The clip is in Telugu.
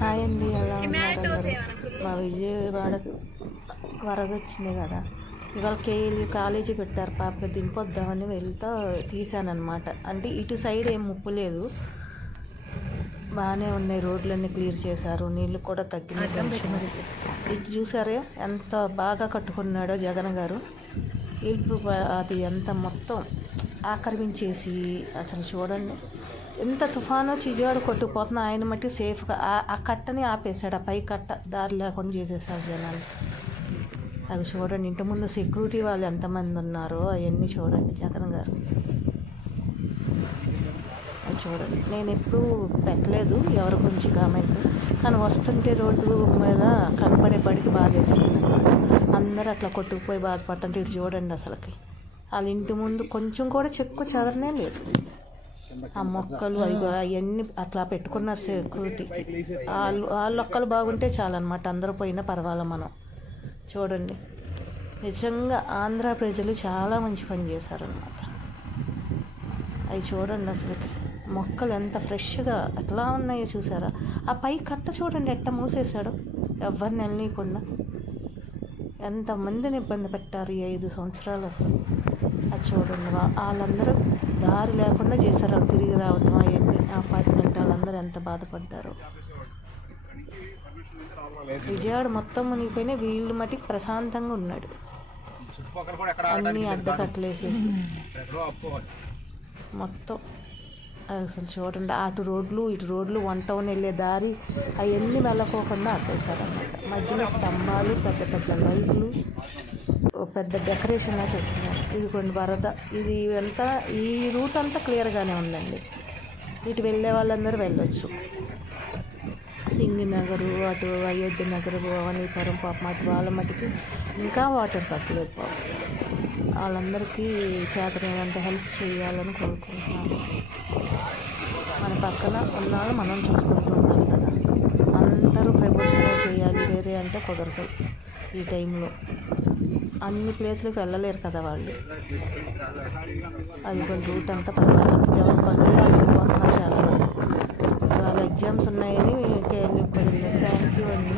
హాయ్ అండి, ఎలా ఉన్నారు అందరూ? మా విజయవాడ వరద వచ్చింది కదా, ఇవాళ కాలేజీ పెట్టారు, పాపకి దింపొద్దామని వెళ్తా తీసానమాట. అంటే ఇటు సైడ్ ఏం ముప్పు లేదు, బాగానే ఉన్నాయి, రోడ్లన్నీ క్లియర్ చేశారు, నీళ్ళు కూడా తగ్గినాయి. ఇటు చూసారే ఎంత బాగా కట్టుకున్నాడో జగన్ గారు. ఇల్లు అది ఎంత మొత్తం ఆక్రమించేసి, అసలు చూడండి ఎంత తుఫాను చిజాడు కొట్టుకుపోతున్నా, ఆయన మట్టి సేఫ్గా ఆ కట్టని ఆపేశాడు, ఆ పై కట్ట దారి లేకుండా చేసేసాడు జనాలు. అది చూడండి, ఇంటి ముందు సెక్యూరిటీ వాళ్ళు ఎంతమంది ఉన్నారో అవన్నీ చూడండి జగన్ గారు. అది చూడండి, నేను ఎప్పుడూ పెట్టలేదు ఎవరి గురించి కామెంట్, కానీ వస్తుంటే రోడ్డు మీద కనపడే బడికి బాధేస్తుంది. అందరూ అట్లా కొట్టుకుపోయి బాధపడుతుంటే ఇటు చూడండి, అసలుకి వాళ్ళ ఇంటి ముందు కొంచెం కూడా చెక్కు చెదరనే లేదు. ఆ మొక్కలు అవన్నీ అట్లా పెట్టుకున్నారు సెక్యూరిటీ. వాళ్ళ ఒక్కలు బాగుంటే చాలన్నమాట, అందరూ పోయినా పర్వాలేదు. మనం చూడండి, నిజంగా ఆంధ్ర ప్రజలు చాలా మంచి పని చేశారన్నమాట. అవి చూడండి, అసలుకి మొక్కలు ఎంత ఫ్రెష్గా ఎట్లా ఉన్నాయో చూసారా? ఆ పై కట్ట చూడండి ఎట్ట మూసేశాడు, ఎవరిని వెళ్ళనీయకుండా. ఎంతమందిని ఇబ్బంది పెట్టారు ఈ 5 సంవత్సరాలు అసలు. అది చూడండి, వాళ్ళందరూ దారి లేకుండా చేశారు, వాళ్ళు తిరిగి రావటం అవన్నీ. అపార్ట్మెంట్ వాళ్ళందరూ ఎంత బాధపడ్డారు. విజయవాడ మొత్తం మునిగిపోయినా వీళ్ళు మటుకు ప్రశాంతంగా ఉన్నాడు, అన్నీ అడ్డకట్టలేసేసి మొత్తం. అసలు చూడండి, అటు రోడ్లు ఇటు రోడ్లు, 1 టౌన్ వెళ్ళే దారి అవన్నీ వెళ్ళకోకుండా ఆపేశారన్నమాట. మధ్యలో స్తంభాలు, పెద్ద పెద్ద లైట్లు, పెద్ద డెకరేషన్ పెట్టుకున్నారు. ఇదిగోండి వరద, ఇది అంతా ఈ రూట్ అంతా క్లియర్గానే ఉందండి, ఇటు వెళ్ళే వాళ్ళందరూ వెళ్ళొచ్చు. సింగినగరు, అటు అయోధ్య నగరు, భవానీపురం, పాపం అటు వాళ్ళ మటుకు ఇంకా వాటర్ తగ్గలేదు. పాపం వాళ్ళందరికీ చేతనైనంత హెల్ప్ చేయాలని కోరుకుంటున్నాను. మన పక్కన ఉన్నాళ్ళు మనం చూసుకుంటూ ఉండాలి కదా, అందరూ ప్రభుత్వమే చేయాలి, వేరే అంటే కుదరదు. ఈ టైంలో అన్ని ప్లేస్లకు వెళ్ళలేరు కదా వాళ్ళు. అది కొన్ని రూట్ అంతా పర్వాలేదు, ఎవరు పనులు వెళ్ళిపోతున్నారు చాలా వరకు. వాళ్ళ ఎగ్జామ్స్ ఉన్నాయని వెళ్ళిపోయింది. థ్యాంక్ యూ అండి.